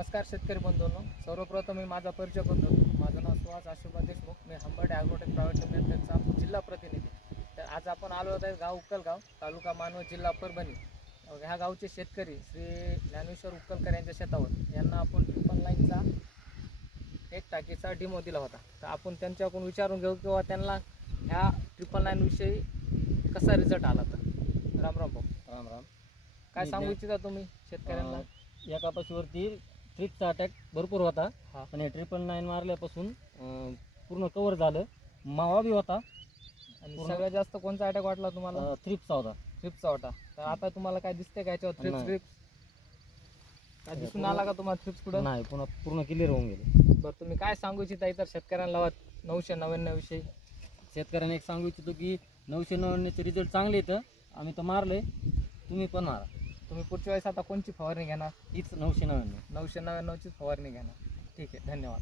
नमस्कार शेतकरी बंधूंनो. सर्वप्रथम मी माझा परिचय करतो. माझं नाव सुहास आशुबा देशमुख. मी हंबर्डे ॲग्रोटेक प्रायव्हेट लिमिटेडचा जिल्हा प्रतिनिधी. तर आज आपण आलो आहे गाव उक्कलगाव तालुका मानवत जिल्हा परभणी. ह्या गावचे शेतकरी श्री ज्ञानेश्वर उक्कलकर यांच्या शेतावर. यांना आपण ट्रिपल लाईनचा एक टाकीचा डिमो दिला होता. तर आपण त्यांच्याकडून विचारून घेऊ किंवा त्यांना ह्या ट्रिपल लाईनविषयी कसा रिझल्ट आला तर. राम राम भाऊ. राम राम काय सांगू इच्छिता तुम्ही शेतकऱ्यांना? या कापाशीवरती ट्रिपचा अटॅक भरपूर होता. हा. आणि ट्रिपल नाईन मारल्यापासून अं, पूर्ण कव्हर झालं. मावा बी होता. आणि पूर्ण- सगळ्यात जास्त कोणचा अटॅक वाटला तुम्हाला? अं, थ्रिप्सचा होता. थ्रिप्सचा होता. तर आता तुम्हाला काय दिसते का याच्यावर थ्रिप्स नाही. थ्रिप्स काय दिसून आला का तुम्हाला थ्रिप्स कुठं? नाही पुन्हा पूर्ण क्लिअर होऊन गेले. बरं तुम्ही काय सांगू इच्छिता इतर शेतकऱ्यांना नऊशे नव्याण्णव विषयी? शेतकऱ्यांना एक सांगू इच्छितो की नऊशे नव्याण्णवचे रिझल्ट चांगले येतं आम्ही तर मारले तुम्ही पण मारा. तुम्ही पुढच्या वेळेस आता कोणची फवारणी घेणार? हीच नऊशे नव्याण्णव. नऊशे नव्याण्णवची फवारणी घेणार. ठीक आहे धन्यवाद.